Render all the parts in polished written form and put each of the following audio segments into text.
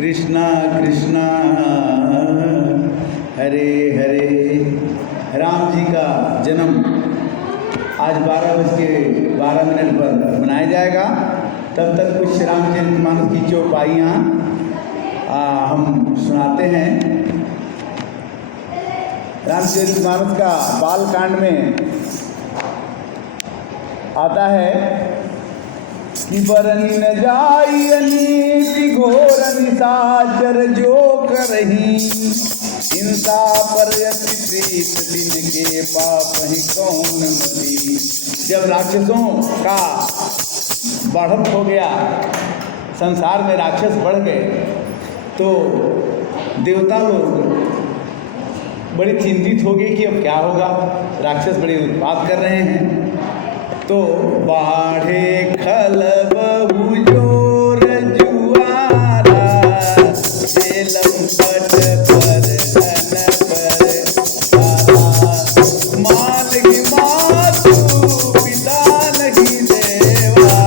कृष्णा कृष्णा हरे हरे। राम जी का जन्म आज 12:12 पर मनाया जाएगा। तब तक कुछ रामचरितमानस की चौपाइयाँ हम सुनाते हैं। रामचरितमानस का बालकांड में आता है कि बरनी न जाई अनीति घोर निशाचर जो करही, हिंसा पर अति प्रीत दिन के पाप ही कौन मती। जब राक्षसों का बढ़त हो गया, संसार में राक्षस बढ़ गए, तो देवता लोग बड़ी चिंतित हो गए कि अब क्या होगा, राक्षस बड़े उत्पात कर रहे हैं। तो बाढ़े खल बहु जोर जुआरा, जेलम पट पर धन पर सारा, मालगी मातु पिता नहीं देवा,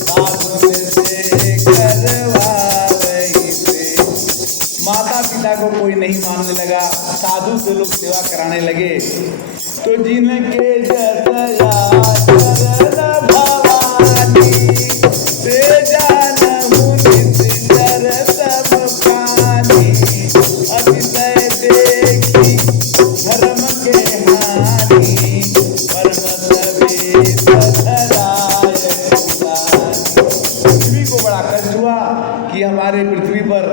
साधु से करवा वही से। माता पिता को कोई नहीं मानने लगा, साधु से लोग सेवा कराने लगे। तो जिनके जसया चरण भवानी, से जान मुनि चर सब प्राणी, अतिशय देखी धर्म के हानि, परम सभी सधराय कुलानी। पृथ्वी को बड़ा कष्ट हुआ कि हमारे पृथ्वी पर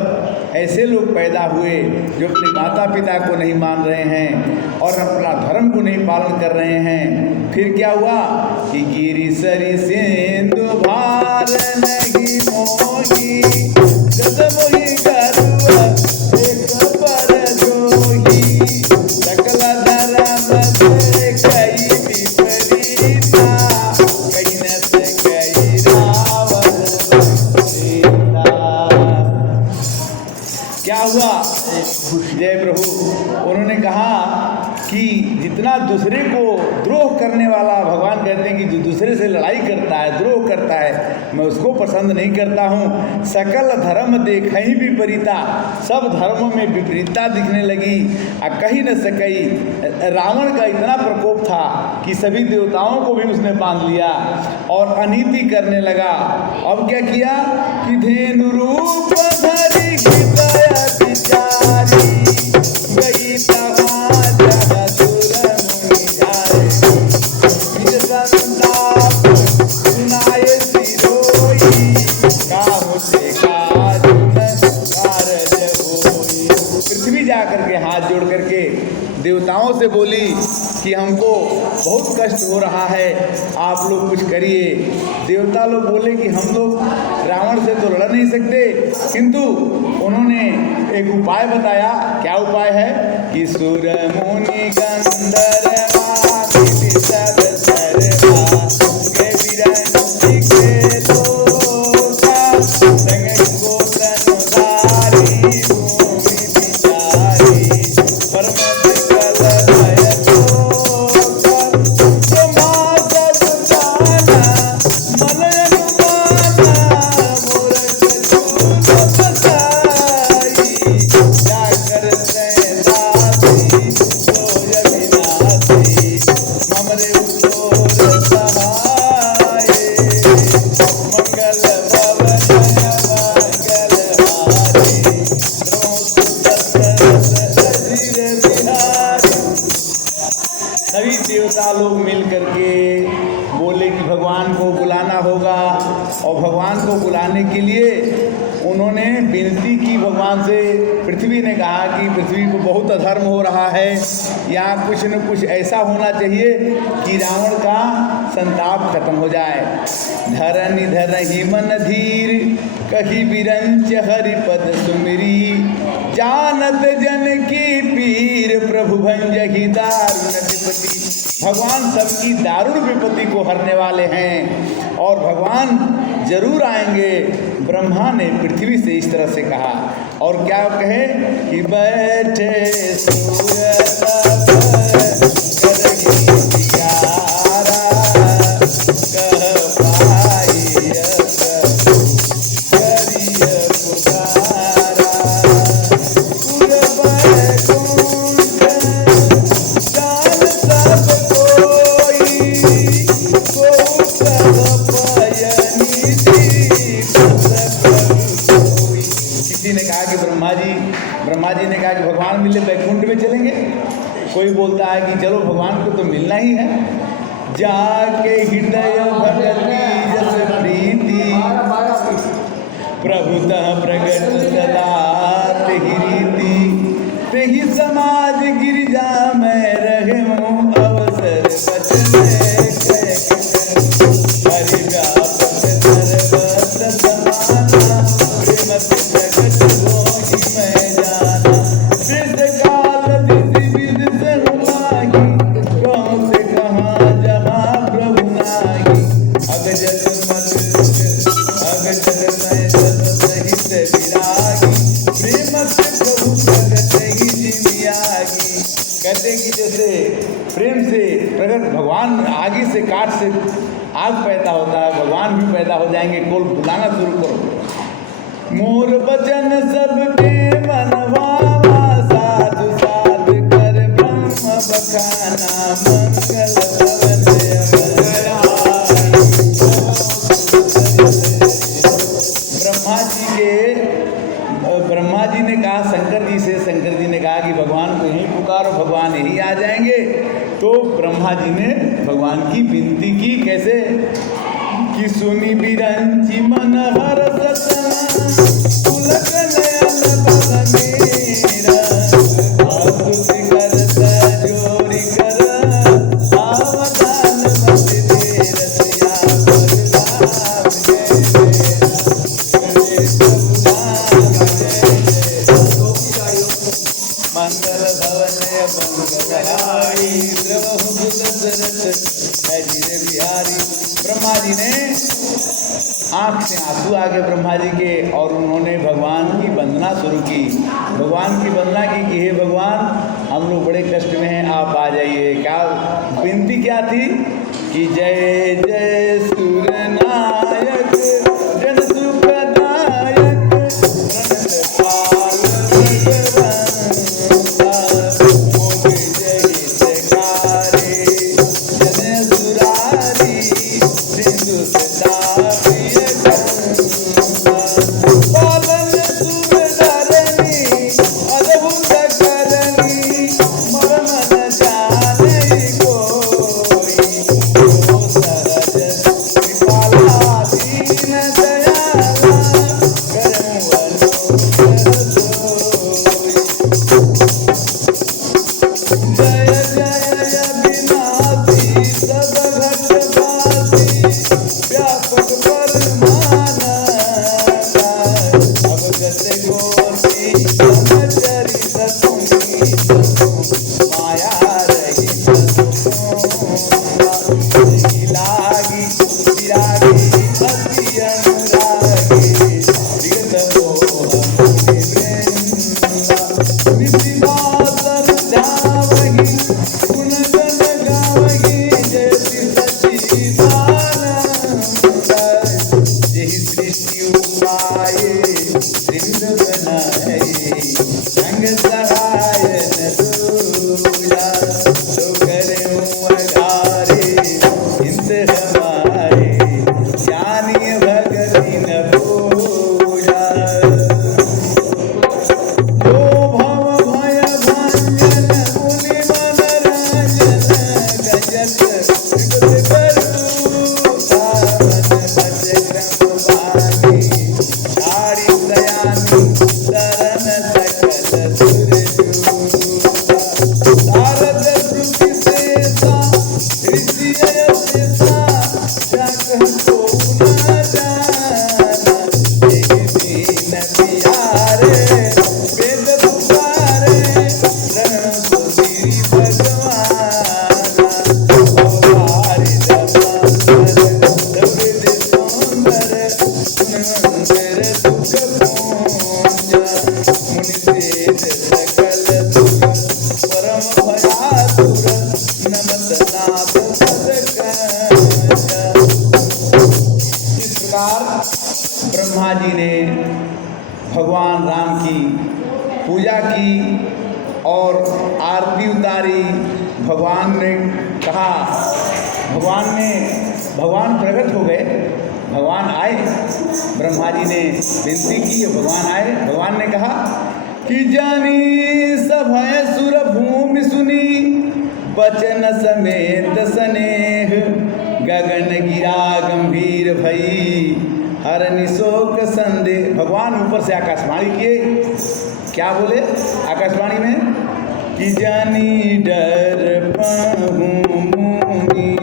ऐसे लोग पैदा हुए जो अपने माता पिता को नहीं मान रहे हैं और अपना धर्म को नहीं पालन कर रहे हैं। फिर क्या हुआ कि गिरी सरी सिंधु भार नहीं मोही, जद मोही गरुआ एक पर जोही, सकल धर्म से कई विपरीता, कहीं न से कई रावण सीता। क्या हुआ? जय प्रभु। उन्होंने कहा कि जितना दूसरे को द्रोह करने वाला, भगवान कहते हैं कि जो दूसरे से लड़ाई करता है, द्रोह करता है, मैं उसको पसंद नहीं करता हूँ। सकल धर्म देखहि विपरीता, सब धर्मों में विपरीतता दिखने लगी। कहीं न सकई, रावण का इतना प्रकोप था कि सभी देवताओं को भी उसने बांध लिया और अनीति करने लगा। अब क्या किया कि धेनु रूप धरि गया बिचारी, गई तहाँ जहाँ सुर मुनि जाए, निज संताप सुनाए सिरोई, काहू से काजुन कारज होई। पृथ्वी जा करके हाथ जोड़ करके देवताओं से बोली कि हमको बहुत कष्ट हो रहा है, आप लोग कुछ करिए। देवता लोग बोले कि हम लोग रावण से तो लड़ नहीं सकते, किंतु उन्होंने एक उपाय बताया। क्या उपाय है कि सुर मुनि गंधर्वा विविध सर्वा, के विरंचि के दोषा, संग को तनुधारी भूमि बिचारी, परम विकल भय शोक, समास जाना मलय अनुमाना, मूरख चूल बसाई, जाकर सैदासी सोय विनाशी, ममरे उतोर सहाय, मंगल भवन मंगल हारी, रोसुत सरस अजिर बिहारी। सभी देवता लोग मिल करके बोले कि भगवान को बुलाना होगा, और भगवान को बुलाने के लिए उन्होंने विनती की भगवान से। पृथ्वी ने कहा कि पृथ्वी को बहुत अधर्म हो रहा है, यहाँ कुछ न कुछ ऐसा होना चाहिए कि रावण का संताप खत्म हो जाए। धरनि धरहि मन धीर, कही विरंच हरिपद सुमिरी, जानत जन की पीर, प्रभु भंजहि दारुण विपत्ति। भगवान सबकी दारुण विपत्ति को हरने वाले हैं और भगवान जरूर आएंगे। ब्रह्मा ने पृथ्वी से इस तरह से कहा, और क्या कहे कि बैठे सूर्य तप करहि प्यारा, कह पाई करिय पुकार। ब्रह्मा जी ने कहा कि भगवान मिले वैकुंठ में चलेंगे। कोई बोलता है कि चलो भगवान को तो मिलना ही है। जाके हृदय भगति जस प्रीति प्रभुतः प्रगट सदा तेहि रीति, तेहि समाज गिरिजा में रहे अवसर बचन हरि व्यापक सर्वत्र समाना, प्रेमति जगत मोहि मैं जाना। वृद्ध काल विधि विधि से हुआही, कहूँ से कहाँ जहाँ प्रभु नाही। अग जग मत अग जग मैं सब सहित विरागी, प्रेम से प्रभु प्रगट ही जिमियागी। कहते कि जैसे प्रेम से प्रगट भगवान आगे से काट से आग पैदा होता है, भगवान भी पैदा हो जाएंगे। कोल बुलाना शुरू करो। मोर बचन सबके मनवावा, साधु साध कर ब्रह्म बखाना, मंगल भवन ब्रह्मा जी ने कहा शंकर जी ने कहा कि भगवान को यहीं पुकारो, भगवान यहीं आ जाएंगे। तो ब्रह्मा जी ने भगवान की विनती की। कैसे कि सुनी बिरंची मन हर सतना, पुलक नयन बल मेरा, आतुति करत जोरी कर, सावधान मत दे रसिया पर लाभ जय मंगल भवन मंगलाई, द्रवहु दशरथ अजिर बिहारी। ब्रह्मा जी ने आँख से आंसू आ गए ब्रह्मा जी के, और उन्होंने भगवान की वंदना शुरू की। भगवान की वंदना की कि हे भगवान, हम लोग बड़े कष्ट में हैं, आप आ जाइए। क्या विनती क्या थी कि जय जय सूरनायक जन सुखदायक, ब्रह्मा जी ने भगवान राम की पूजा की और आरती उतारी। भगवान ने कहा, भगवान प्रकट हो गए, भगवान आए। ब्रह्मा जी ने विनती की, भगवान आए। भगवान ने कहा कि जानी सभय सुर भूमि सुनी बचन समेत स्नेह गगन गिरा गंभीर भई हर निशोक संदेह। भगवान ऊपर से आकाशवाणी किए, क्या बोले आकाशवाणी में कि जानी डर पाऊं मुनि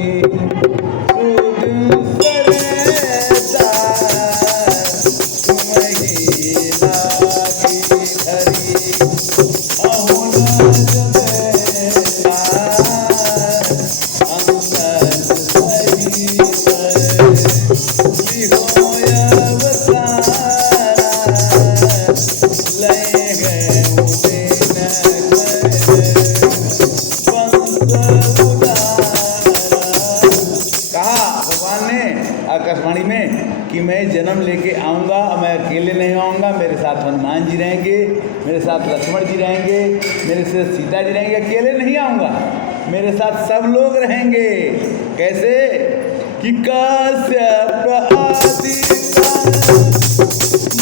आकाशवाणी में कि मैं जन्म लेके आऊँगा, मैं अकेले नहीं आऊँगा, मेरे साथ हनुमान जी रहेंगे, मेरे साथ लक्ष्मण जी रहेंगे, मेरे साथ सीता जी रहेंगे, अकेले नहीं आऊँगा, मेरे साथ सब लोग रहेंगे। कैसे कि काश्यप आदि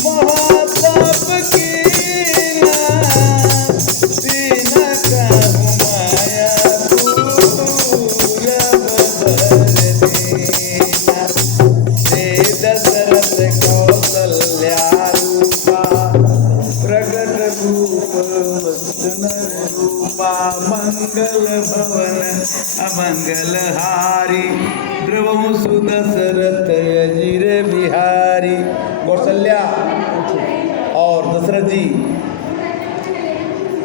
महातप की मंगल भवन अमंगल हारी द्रवहु सुदशरथ अजीर बिहारी। कौशल्या और दशरथ जी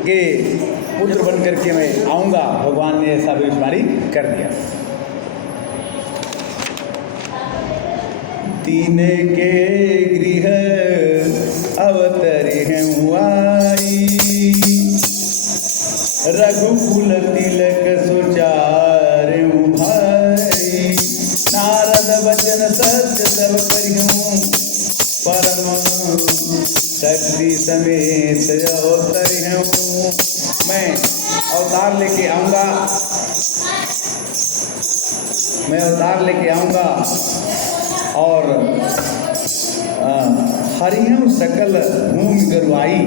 के पुत्र बन करके मैं आऊँगा, भगवान ने ऐसा भविष्यवाणी कर दिया। तीन के गृह अवतरी हैं आई रघुकुल तिलक सुचार भाई नारद वचन सत्य सब करिहूँ परम शक्ति समेत अवतरी हूँ। मैं अवतार लेके आऊँगा, मैं अवतार लेके आऊँगा और हरिहूँ सकल भूमि गरुआई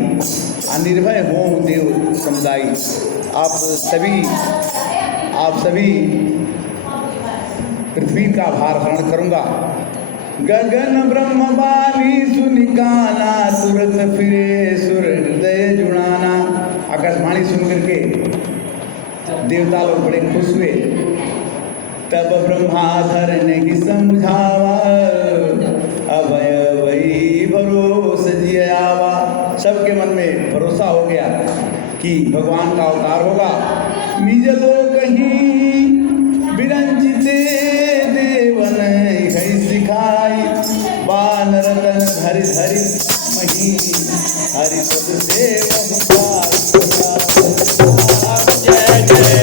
अनिर्भय हों देव समुदाय। आप सभी पृथ्वी का भार हरण करूँगा। गगन ब्रह्म बानी सुनिकाना तुरंत फिरे सुर हृदय जुड़ाना। आकाशवाणी सुन करके देवता लोग बड़े खुश हुए। तब ब्रह्माधर ने समझावा अभय वही भरोस जियावा। सबके मन में भरोसा हो गया कि भगवान का अवतार होगा। निज लोक कहीं विरंजिते देवन है सिखाई वानर तन धरि धरि मही हरि पद सेव जय जय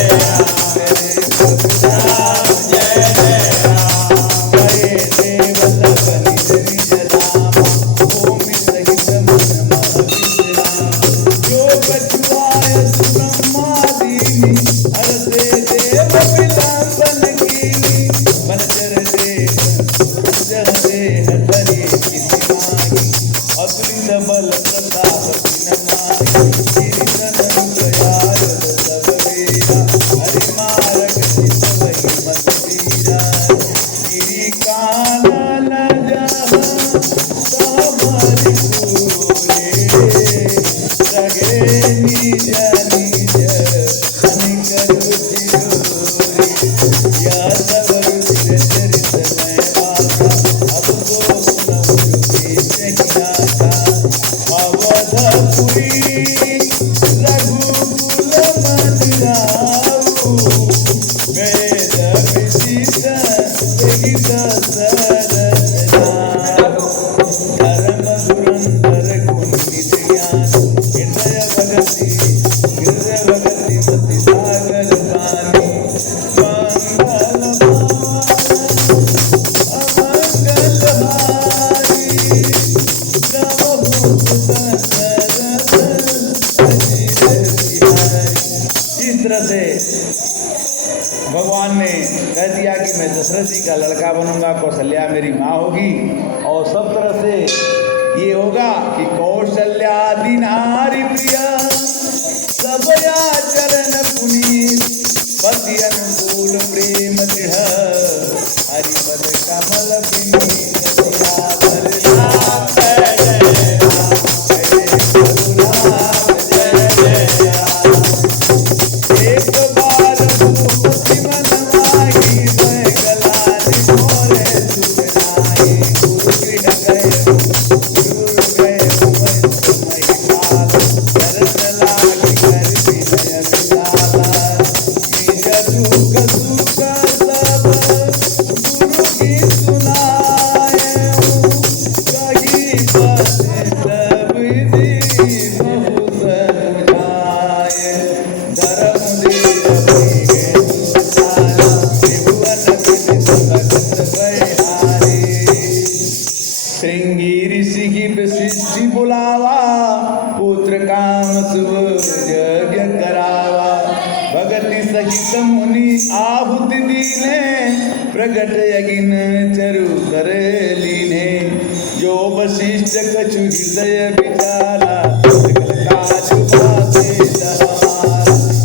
भगवान ने कह दिया कि मैं दशरथ जी का लड़का बनूंगा, कौशल्या मेरी माँ होगी और सब तरह से ये होगा कि कौशल्या दी नारी प्रिया पावा, पुत्र काम शुभ यज्ञ करावा। भगति सहित मुनि आहुति दीने, प्रगट यज्ञ चरु कर लीने। जो वशिष्ठ कछु हृदय विचारा, सकल काज बाते सवारा।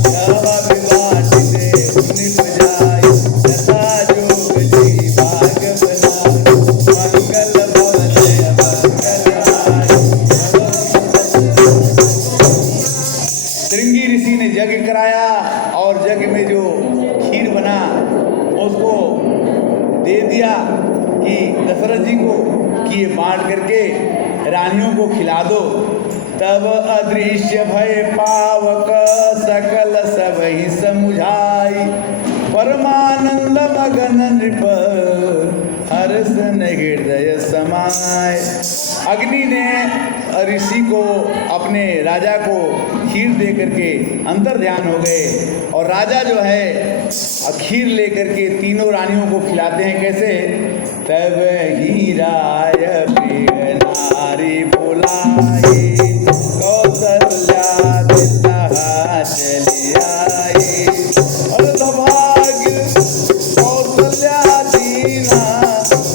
जब विवाटिते मुनि पुजाई, यथा जोग जी भाग बनाई। मंगल भवन मंगलहारी। श्रृंगी ऋषि ने यज्ञ कराया और यज्ञ में जो खीर बना उसको दे दिया कि दशरथ जी को कि ये बांट करके रानियों को खिला दो। तब अदृश्य भय पावक, सकल सब ही समुझाई। परमानंद मगन नृप, हर्ष न हृदय समाय। अग्नि ने ऋषि को, अपने राजा को खीर दे करके अंतर ध्यान हो गए और राजा जो है खीर लेकर के तीनों रानियों को खिलाते हैं। कैसे? तब ही राय प्रिय नारी बुलाई, कौशल्या दिशा चली आई। अर्धभाग्य कौशल्या दीना,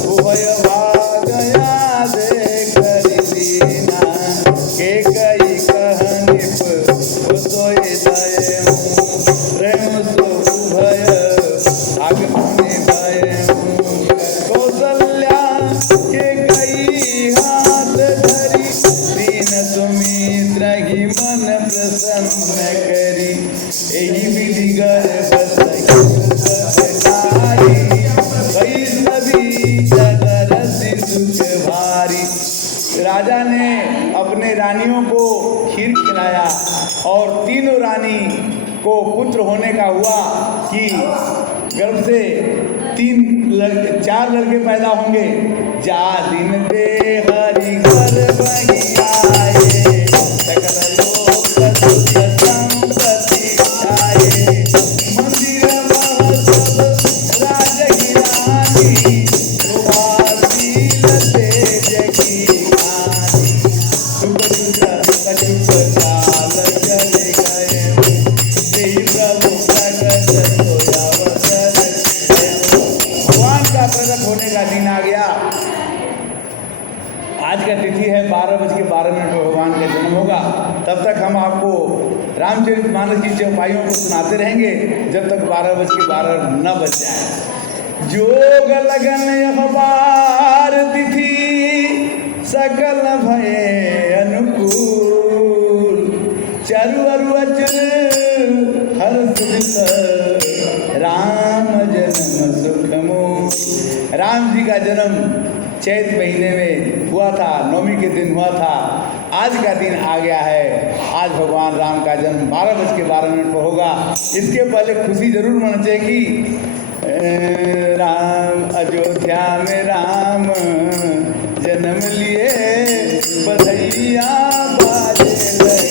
उभय भाग याद कर दीना। के कई कहनिप सोए दय, प्रेम सो उभय भाग में भय। कौशल्या के कई हाथ धरी, दीन सुमित्र ही मन प्रसन्न करी। यही विधि गर्भ सखी भई सभी जगर सुख भारी। राजा ने अपने रानियों को खीर खिलाया और तीनों रानी को पुत्र होने का हुआ कि गर्भ से 4 लड़के पैदा होंगे। जा दिन दे हरि घर बही आए, सकल लोक सुख संपत्ति आए। मंदिर मह सब राजगी रानी, सुभाशील तेज की खानी। सुख कछुक काल चले गए, यही प्रभु प्रगट सोया अवसर। भगवान का प्रकट होने का दिन आ गया। आज का तिथि है 12:12 पर भगवान का जन्म होगा। तब तक हम आपको रामचरितमानस की चौपाइयों को सुनाते रहेंगे जब तक 12:12 न बज जाए। जोग लगन अखबार तिथि, सकल भय अनुकूल। चरु अरु अचर हर्ष राम जन्म सुख मूल। राम जी का जन्म चैत महीने में हुआ था, नवमी के दिन हुआ था। आज का दिन आ गया है। आज भगवान राम का जन्म 12:12 पर होगा। इसके पहले खुशी जरूर मनानी चाहिए कि राम अयोध्या में राम जन्म लिए, बधैया बाजे लगे।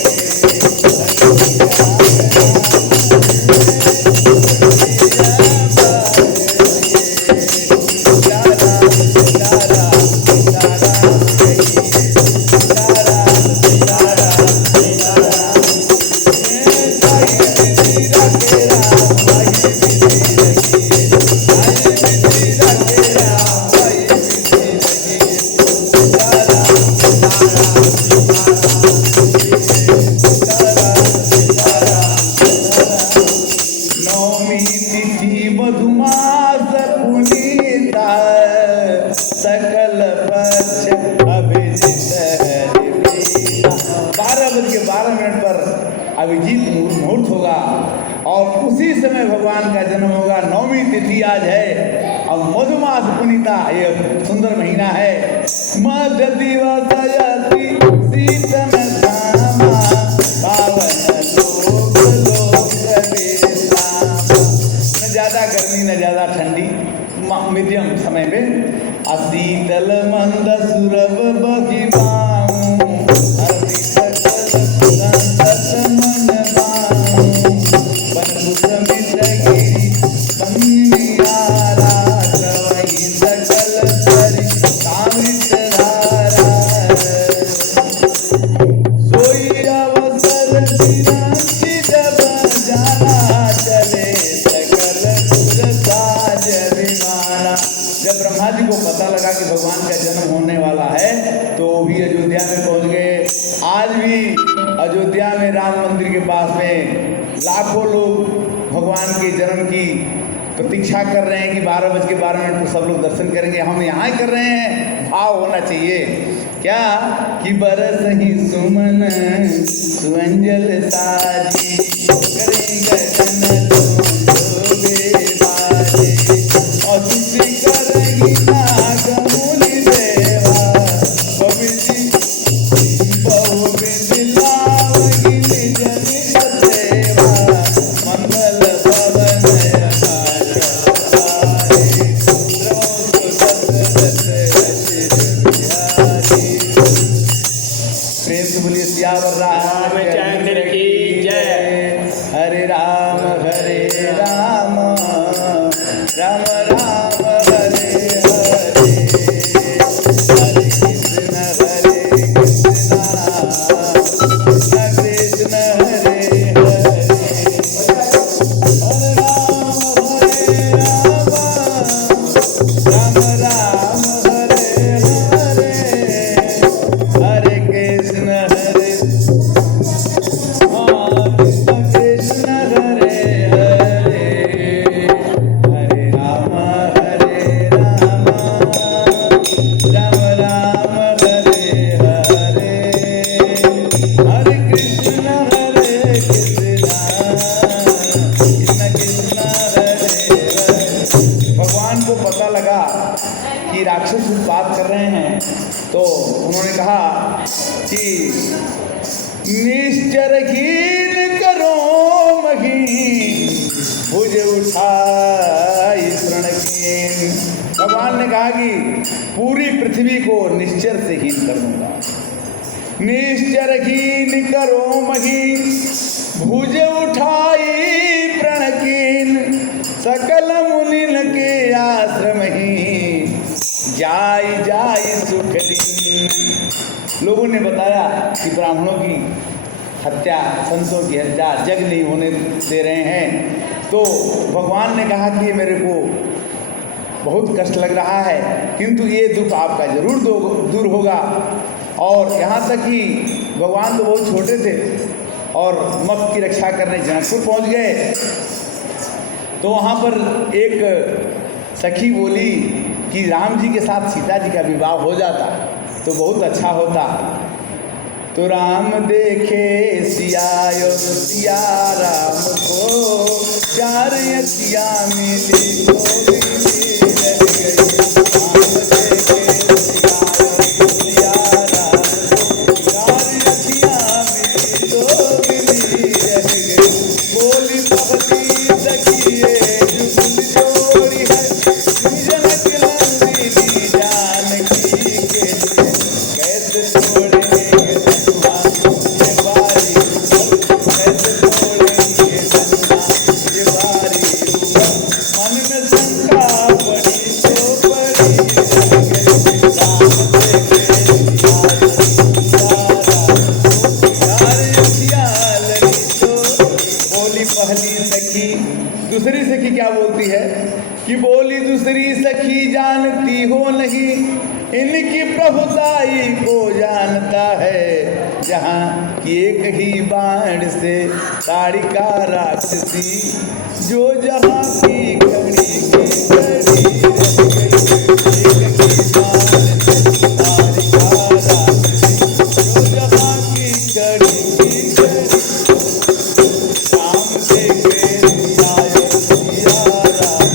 अभिजीत मुहूर्त होगा और उसी समय भगवान का जन्म होगा। नौमी तिथि आज है। अब मधुमास पुनीता, ये सुंदर महीना है। मध्य दिवस यति शीतन धामा, पावन लोक लोक बेसामा। न ज्यादा गर्मी न ज्यादा ठंडी, मीडियम समय पे। अशीतल मंद सुरभ बही बाऊं, हरि सकल संतत मन बाऊं। बन मित्र गिरि बनियारा, कवि सकल सरि कामित धारा। आज भी अयोध्या में राम मंदिर के पास में लाखों लोग भगवान के जन्म की प्रतीक्षा कर रहे हैं कि 12:12 को सब लोग दर्शन करेंगे। हम यहाँ कर रहे हैं, भाव होना चाहिए क्या कि बरस ही सुमन सुअंजल साजी करेंगे गगन डोबे बाजे और तुझी करेंगी नागमुनि देवा कविजी बहु बिदिलावगी निज निज सेवा मंगल भवन बोलिए सियावर रामचंद्र की जय। हरे राम राम राम हरे हरे, हरे कृष्ण कृष्ण कृष्ण हरे हरे, हरे राम राम राम हरे हरे, हरे कृष्ण राक्षस बात कर रहे हैं तो उन्होंने कहा कि निश्चर हीन करो मही भुज उठाई प्रणकीन। भगवान ने कहा कि पूरी पृथ्वी को निश्चर से हीन कर दूंगा। निश्चर हीन करो मही भुज उठाई प्रणकीन, सकल मुनिन के आश्रम ही जाई जाई सुख दिन। लोगों ने बताया कि ब्राह्मणों की हत्या, संतों की हत्या जग नहीं होने दे रहे हैं। तो भगवान ने कहा कि मेरे को बहुत कष्ट लग रहा है, किंतु ये दुख आपका जरूर दूर होगा। और यहाँ तक कि भगवान तो बहुत छोटे थे और मक्क की रक्षा करने जनकपुर पहुँच गए। तो वहाँ पर एक सखी बोली कि राम जी के साथ सीता जी का विवाह हो जाता तो बहुत अच्छा होता। तो राम देखे सियायो सिया राम को, चार अखियाँ मिली तो मिली रह गई। राम देखे सियायो सिया राम को, चार अखियाँ मिली तो मिली रह गई। बोली पहली सखिए जुगल जोड़ी है, जनक नंदिनी जानकी के लिए कैसे छोड़ेंगे धनुआ ये बारी, कैसे छोड़ेंगे धनुआ ये बारी। मन में शंका पड़ी तो पड़ी रह गई। राम देखे लगी तो बोली पहली सखी। दूसरी सखी क्या बोलती है कि बोली दूसरी सखी जानती हो नहीं, इनकी प्रभुताई को जानता है। जहाँ कि एक ही बाण से ताड़िका राक्षसी, जो जहाँ की खड़ी की खड़ी रह गई। एक ही बाण से ताड़िका राक्षसी, जो जहाँ की खड़ी की खड़ी। राम देखे सियायो सिया राम,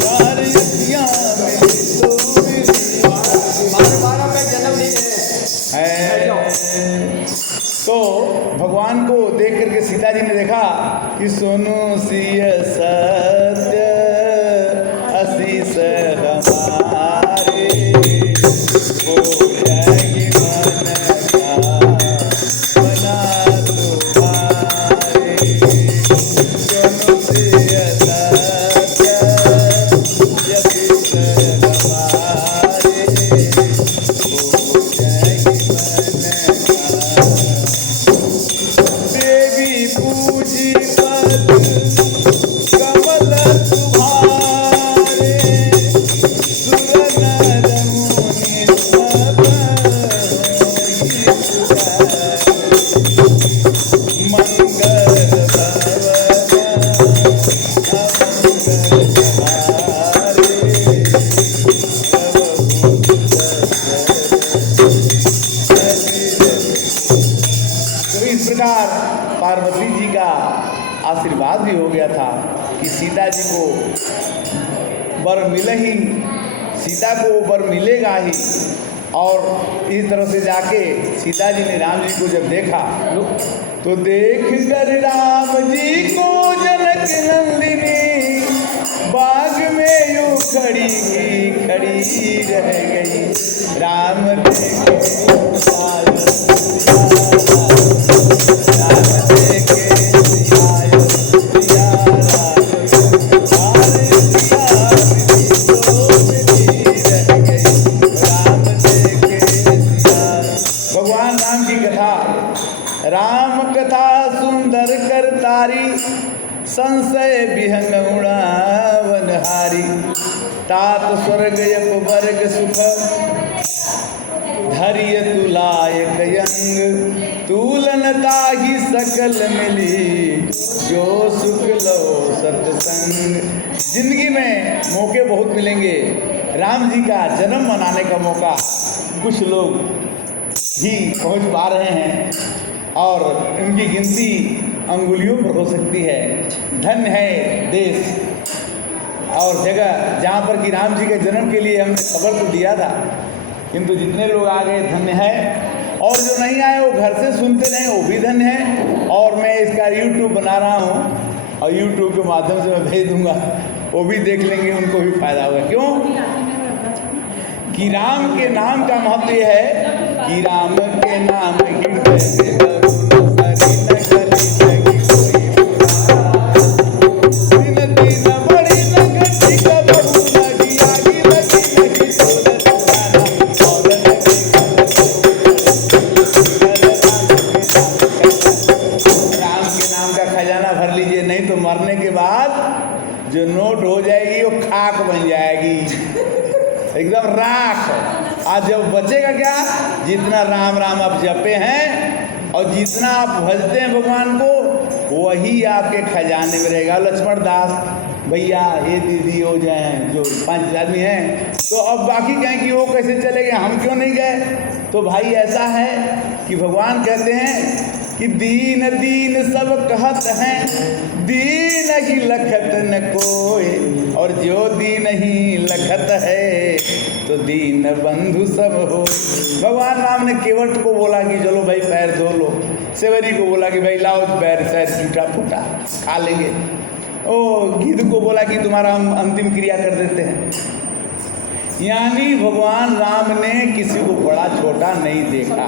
चार अखियाँ मिली तो मिली। तो भगवान को देख करके सीता जी ने देखा कि सोनू सिय सत्य आशीष हमारे, हो जाएगी मन का बना तुम्हारे। सोनू सिय सत्य आशीष हमारे, हो जाएगी मन का। देवी पूजी पद कमल तुम्हारे, सुर नर मुनि सब होई सुधारे। तो इस प्रकार पार्वती जी का आशीर्वाद भी हो गया था कि सीता जी को वर मिले ही, सीता को वर मिलेगा ही। और इस तरह से जाके सीता जी ने राम जी को जब देखा तो देख कर राम जी को जनक नंदिनी बाग में यूं खड़ी रह गई। राम भगवान राम की कथा, राम कथा सुंदर कर तारी, संशय विहंग उड़ावनहारी। तात स्वर्ग अपवर्ग सुख, धैर्य तुलायक यंग। तुलनता ही सकल मिली, जो सुख लो सत्संग। जिंदगी में मौके बहुत मिलेंगे। राम जी का जन्म मनाने का मौका कुछ लोग ही पहुंच पा रहे हैं और उनकी गिनती अंगुलियों पर हो सकती है। धन्य है देश और जगह जहाँ पर कि राम जी के जन्म के लिए हमने खबर तो दिया था, किंतु जितने लोग आ गए धन्य है, और जो नहीं आए वो घर से सुनते रहे वो भी धन्य है। और मैं इसका YouTube बना रहा हूँ और YouTube के माध्यम से मैं भेज दूँगा, वो भी देख लेंगे, उनको भी फायदा होगा। क्यों कि राम के नाम का महत्व यह है कि राम के नाम मरने के बाद जो नोट हो जाएगी वो खाक बन जाएगी, एकदम राख। आज जब बचेगा क्या, जितना राम राम आप जपे हैं और जितना आप भजते हैं भगवान को, वही आपके खजाने में रहेगा। लक्ष्मण दास भैया ये दीदी हो जाए जो 5 आदमी हैं, तो अब बाकी कहें कि वो कैसे चले गए, हम क्यों नहीं गए। तो भाई ऐसा है कि भगवान कहते हैं कि दीन दीन सब कहत हैं, दीन ही लखत न कोई। और जो दीन ही लखत है तो दीन बंधु सब हो। भगवान राम ने केवट को बोला कि चलो भाई पैर धो लो, सेवरी को बोला कि भाई लाओ पैर शायद टूटा फूटा खा लेंगे, ओ गिद्ध को बोला कि तुम्हारा हम अंतिम क्रिया कर देते हैं। यानी भगवान राम ने किसी को बड़ा छोटा नहीं देखा।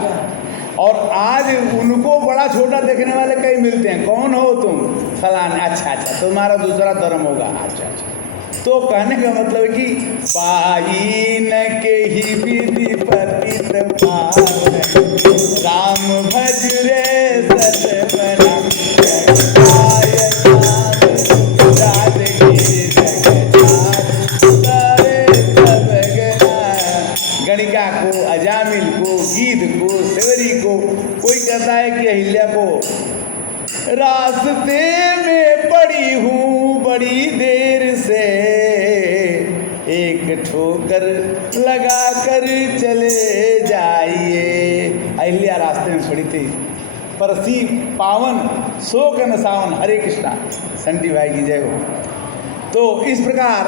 और आज उनको बड़ा छोटा देखने वाले कई मिलते हैं, कौन हो तुम, फलाने, अच्छा तुम्हारा दूसरा धर्म होगा, अच्छा। तो कहने का मतलब है कि पाइन के ही विधि पतित पावन, राम भज रे सतवना। गणिका को, अजामिल को, गीध को, सेवरी को, कोई कहता है कि अहिल्या को रास्ते में पड़ी हूँ बड़ी देर से, एक ठोकर लगा कर चले जाइए। अहिल्या रास्ते में पड़ी थी, परसी पावन शोक न सावन। हरे कृष्णा, संटी भाई की जय हो। तो इस प्रकार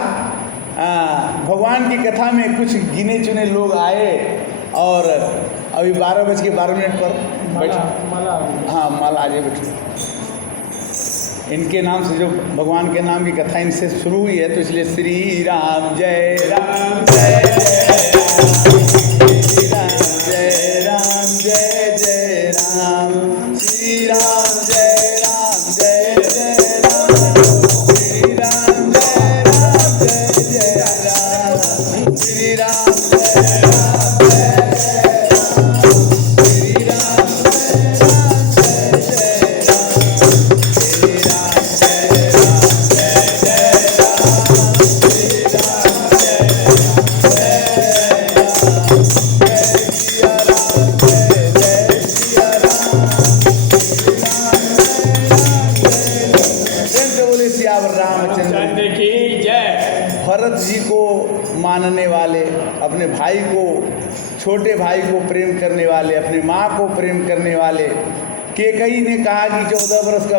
भगवान की कथा में कुछ गिने चुने लोग आए और अभी 12:12 पर हाँ माला आगे बैठो। इनके नाम से जो भगवान के नाम की कथा इनसे शुरू हुई है, तो इसलिए श्री राम जय राम जय जय राम, जय जय राम, श्री राम जय राम जय जय राम, श्री राम जय राम जय जय राम, श्री राम जय राम जय जय राम, श्री राम जय राम जय जय राम, श्री राम जय राम जय जय राम, श्री राम जय राम जय राम, जय सिया राम जय जय सिया राम, श्री राम जय राम जय जय। बोले सियावर रामचंद्र की जय। भरत जी को मानने वाले, अपने भाई को, छोटे भाई को प्रेम करने वाले, अपनी माँ को प्रेम करने वाले कैकेयी ने कहा कि 14 वर्ष का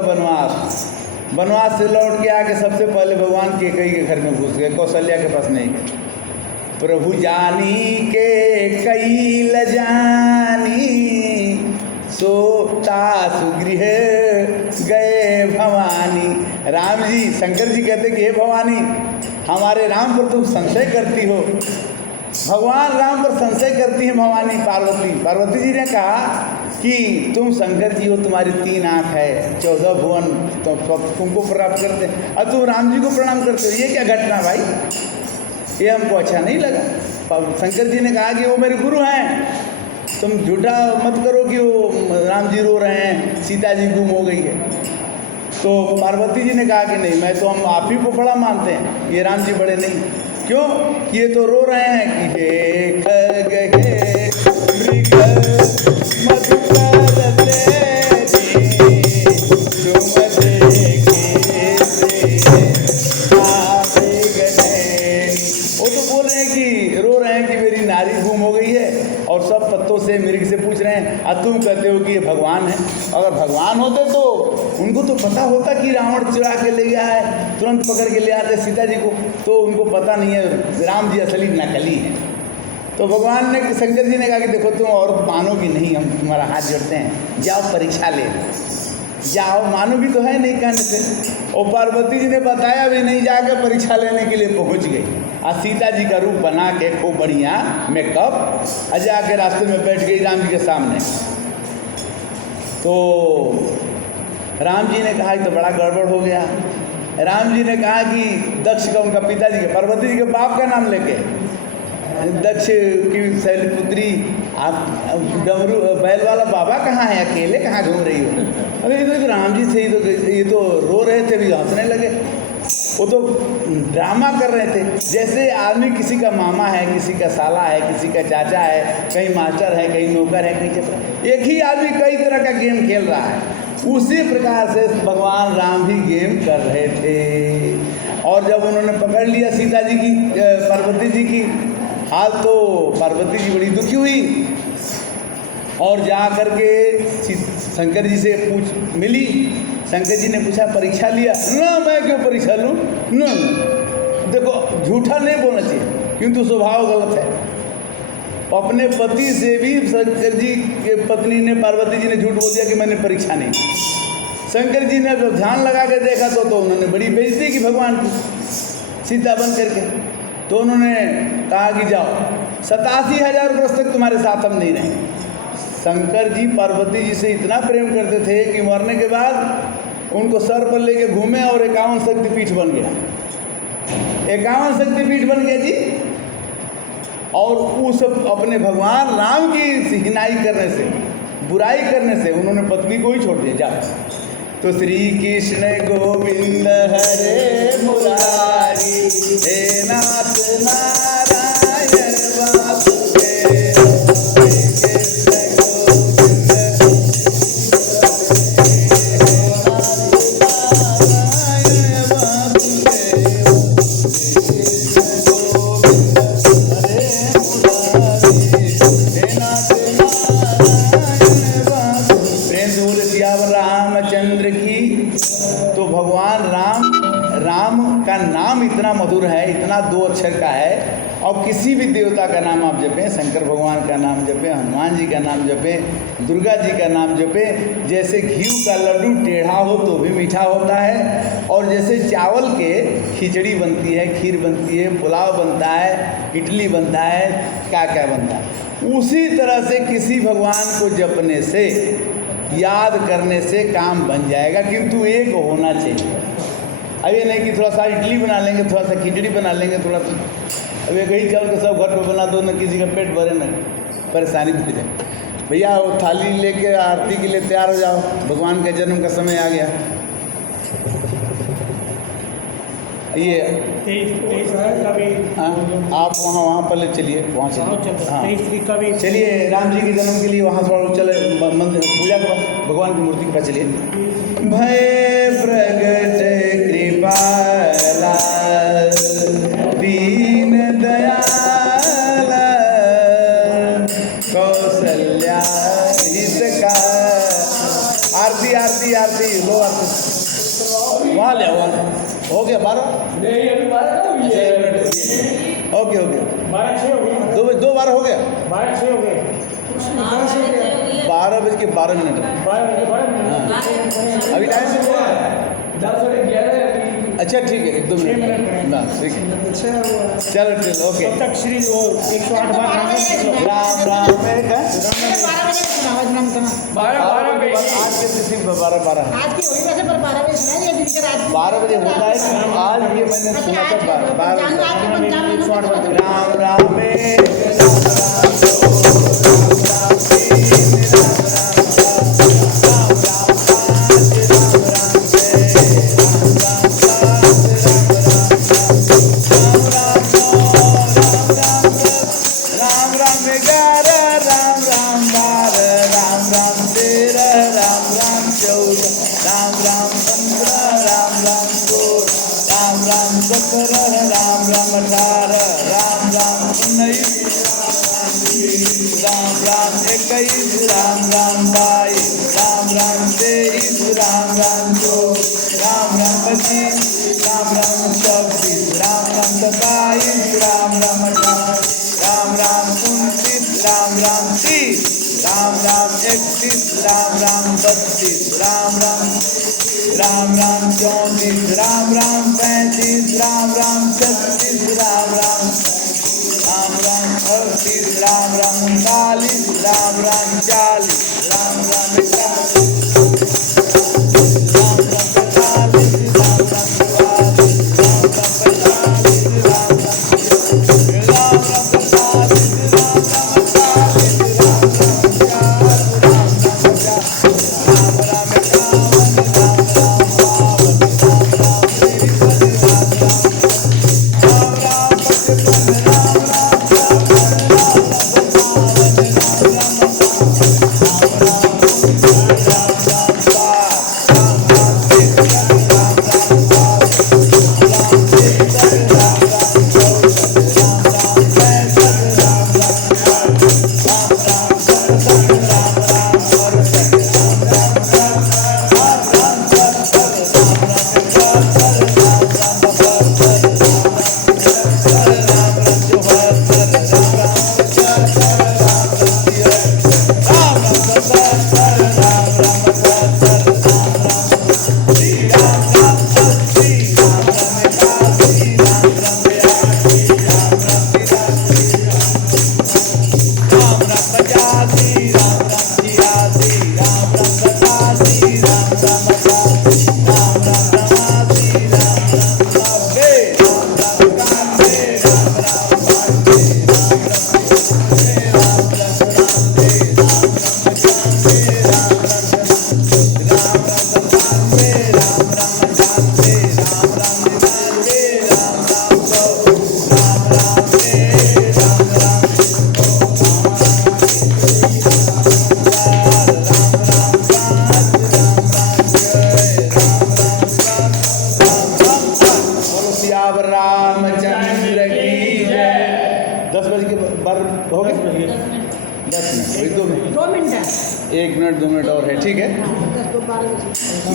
वनवास से लौट के आके सबसे पहले भगवान कैकेयी के घर में घुस गए, कौशल्या के पास नहीं गए। प्रभु जानी के कई ल जानी सोता सुगृह गए भवानी। राम जी, शंकर जी कहते कि हे भवानी, हमारे राम पर तुम संशय करती हो। भगवान राम पर संशय करती है भवानी पार्वती जी ने कहा कि तुम शंकर जी हो, तुम्हारी 3 आँख है, 14 भुवन तो तुमको प्राप्त करते हैं और तुम राम जी को प्रणाम करते हो। ये क्या घटना भाई, ये हमको अच्छा नहीं लगा। शंकर जी ने कहा कि वो मेरे गुरु हैं, तुम झूठा मत करो कि वो राम जी रो रहे हैं, सीता जी गुम हो गई है। तो पार्वती जी ने कहा कि नहीं, मैं तो हम आप ही को बड़ा मानते हैं, ये राम जी बड़े नहीं। क्यों? ये तो रो रहे हैं कि देख गए और सब पत्तों से मृग से पूछ रहे हैं, और तुम कहते हो कि ये भगवान है। अगर भगवान होते तो उनको तो पता होता कि रावण चुरा के ले गया है, तुरंत पकड़ के ले आते सीता जी को। तो उनको पता नहीं है राम जी असली नकली है। तो भगवान ने, शंकर जी ने कहा कि देखो तुम और मानोगी नहीं, हम तुम्हारा हाथ जोड़ते हैं, जाओ परीक्षा ले जाओ। मानोगी तो है नहीं कहने से। और पार्वती जी ने बताया भी नहीं, जाकर परीक्षा लेने के लिए पहुंच गई। और सीता जी का रूप बना के खूब बढ़िया मेकअप, जाके रास्ते में बैठ गई राम जी के सामने। तो राम जी ने कहा कि तो बड़ा गड़बड़ हो गया। राम जी ने कहा कि दक्ष का, उनका पिताजी के, पार्वती जी के बाप का नाम लेके, दक्ष की शैलपुत्री, आप डमरू बैल वाला बाबा कहाँ है, अकेले कहाँ घूम रही हो? अरे ये तो राम जी थे, ये तो रो रहे थे, भी हंसने लगे। वो तो ड्रामा कर रहे थे। जैसे आदमी किसी का मामा है, किसी का साला है, किसी का चाचा है, कहीं मास्टर है, कहीं नौकर है, कहीं चपरासी, एक ही आदमी कई तरह का गेम खेल रहा है। उसी प्रकार से भगवान राम भी गेम कर रहे थे। और जब उन्होंने पकड़ लिया सीता जी की, पार्वती जी की हाल, तो पार्वती जी बड़ी दुखी हुई और जा करके शंकर जी से मिली। शंकर जी ने पूछा परीक्षा लिया? ना, मैं क्यों परीक्षा लूँ, ना। देखो झूठा नहीं बोलना चाहिए, किंतु स्वभाव गलत है। अपने पति से भी शंकर जी के पत्नी ने, पार्वती जी ने झूठ बोल दिया कि मैंने परीक्षा नहीं। शंकर जी ने जब ध्यान लगा के देखा तो उन्होंने बड़ी बेइज्जती की भगवान की, सीता बन करके। तो उन्होंने कहा कि जाओ, 87,000 वर्ष तक तुम्हारे साथ हम नहीं रहेंगे। शंकर जी पार्वती जी से इतना प्रेम करते थे कि मरने के बाद उनको सर पर लेके घूमे और 51 शक्तिपीठ बन गया। 51 शक्तिपीठ बन गया जी। और उस अपने भगवान राम की हिनाई करने से, बुराई करने से उन्होंने पत्नी को ही छोड़ दिया। जा तो श्री कृष्ण गोविंद हरे मुरारी, हे नाथ नारायण वासुदेव, इतना मधुर है, इतना 2 अक्षर का है। और किसी भी देवता का नाम आप जपें, शंकर भगवान का नाम जपें, हनुमान जी का नाम जपें, दुर्गा जी का नाम जपें, जैसे घी का लड्डू टेढ़ा हो तो भी मीठा होता है, और जैसे चावल के खिचड़ी बनती है, खीर बनती है, पुलाव बनता है, इडली बनता है, क्या क्या बनता है, उसी तरह से किसी भगवान को जपने से, याद करने से काम बन जाएगा। किंतु एक होना चाहिए। अब ये नहीं कि थोड़ा सा इडली बना लेंगे, थोड़ा सा खिचड़ी बना लेंगे, थोड़ा सा, अब एक ही चल के सब घर पे बना दो, न किसी का पेट भरे, न परेशानी बढ़ जाए। भैया वो थाली लेके आरती के लिए तैयार हो जाओ, भगवान के जन्म का समय आ गया। ये आप वहाँ पर ले चलिए, वहाँ चलिए, हाँ चलिए, राम जी के जन्म के लिए वहाँ थोड़ा चले, मंदिर पूजा के पास, भगवान की मूर्ति के पास चलिए। भय प्रगट कृपाला दीन दयाल, कौशल्या हित का आरती आरती आरती लो आरती वहाँ ले वहाँ हो गया 12 ओके ओके 2 12 हो गया 12 बज के 12 मिनट अभी टाइम से हुआ अच्छा ठीक है 1-2 मिनट ना ठीक है चलो चलो ओके तक श्री 108 बार राम राम में का 12 आज के तिथि 12 आज की होली वैसे पर 12 बजे सुना ये दिन के रात 12 बजे होता है आज ये मैंने सुना था 12 राम राम में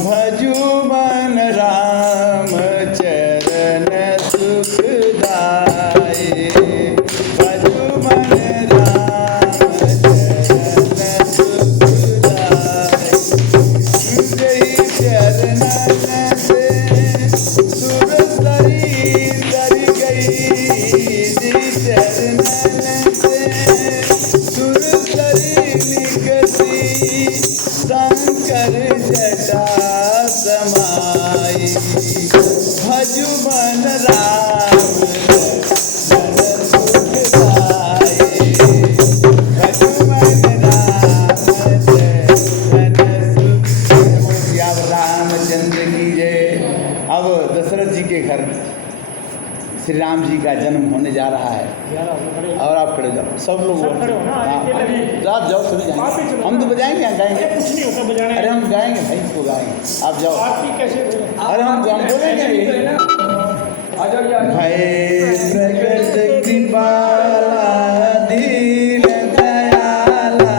भजू मन राम चरण सुखदाई भजू मन राम चरण सुखदाई जय चरण से सुर सरी तर गई चरण से सुर सरी निकसी शंकर जटा समाई भजु मन राम चरण सुखदाई भजु मन राम चरण सुखदाई रामचंद्र की जय। अब दशरथ जी के घर श्री राम जी का जन्म होने जा रहा है और आप खड़े जाओ सब लोग आप जाओ सभी जाएंगे हम तो बजाएंगे हम गाएंगे कुछ नहीं होता बजाना अरे हम गाएंगे भाई इसको गाएंगे आप जाओ अरे हम बोलेंगे भय प्रकट कृपाला दीन दयाला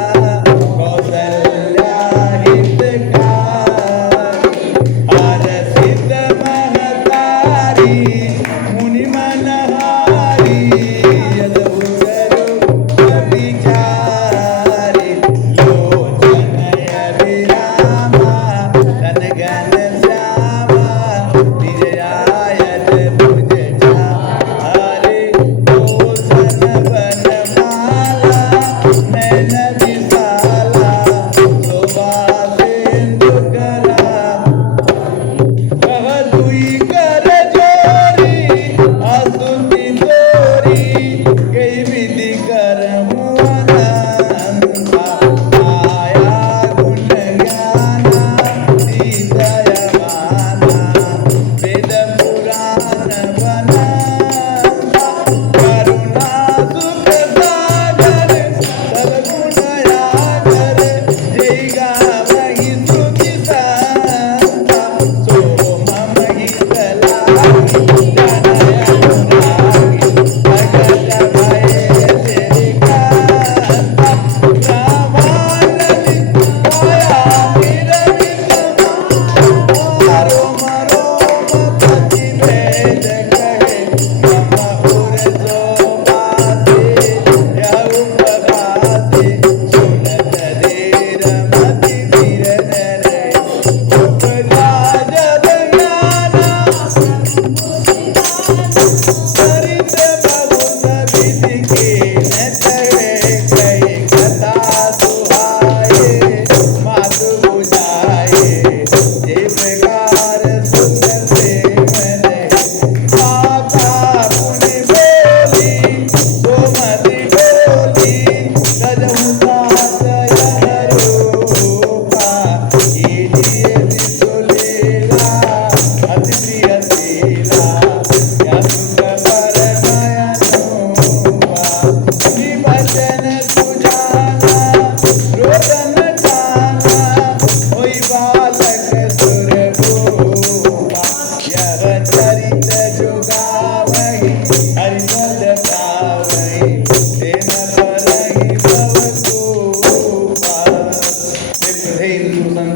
कौशल्या हितकारी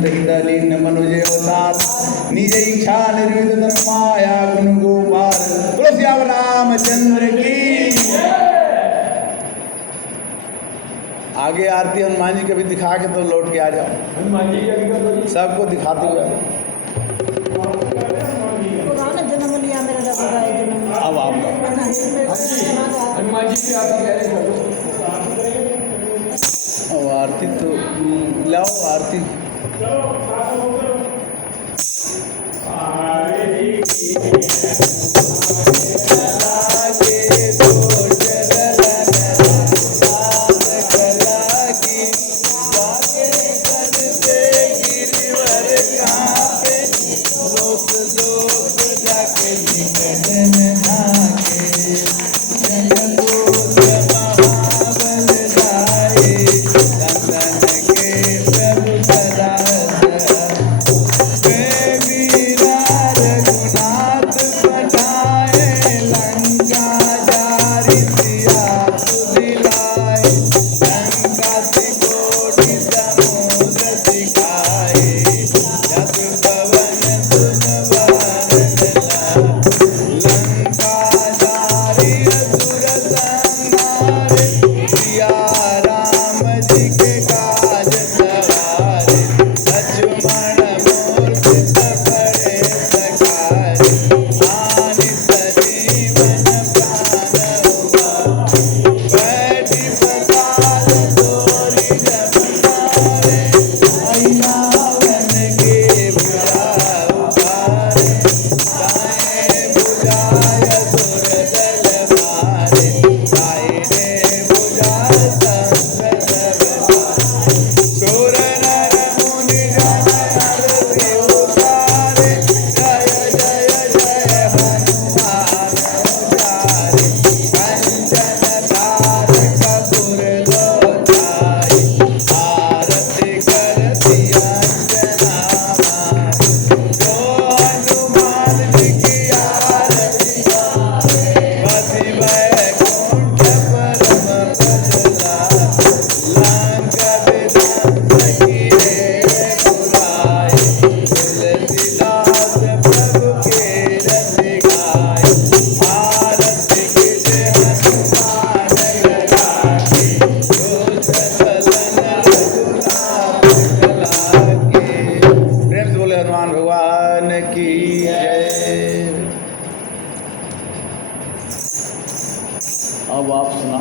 अनंत हितलीन मनुज अवतार निज इच्छा निर्विध तन माया गुण गोपाल तुलसी रामचंद्र की। आगे आरती हनुमान जी कभी दिखा के तो लौट के आ जाओ, हनुमान जी का भी कर दो। सबको दिखाते हुए आ जाओ। पुराना जन्म लिया मेरा रघुराय जन्म अब आप हनुमान जी की आरती कह रहे कर दो। अब आरती तो लाओ आरती। हनुमान भगवान की जय। अब आप सुना।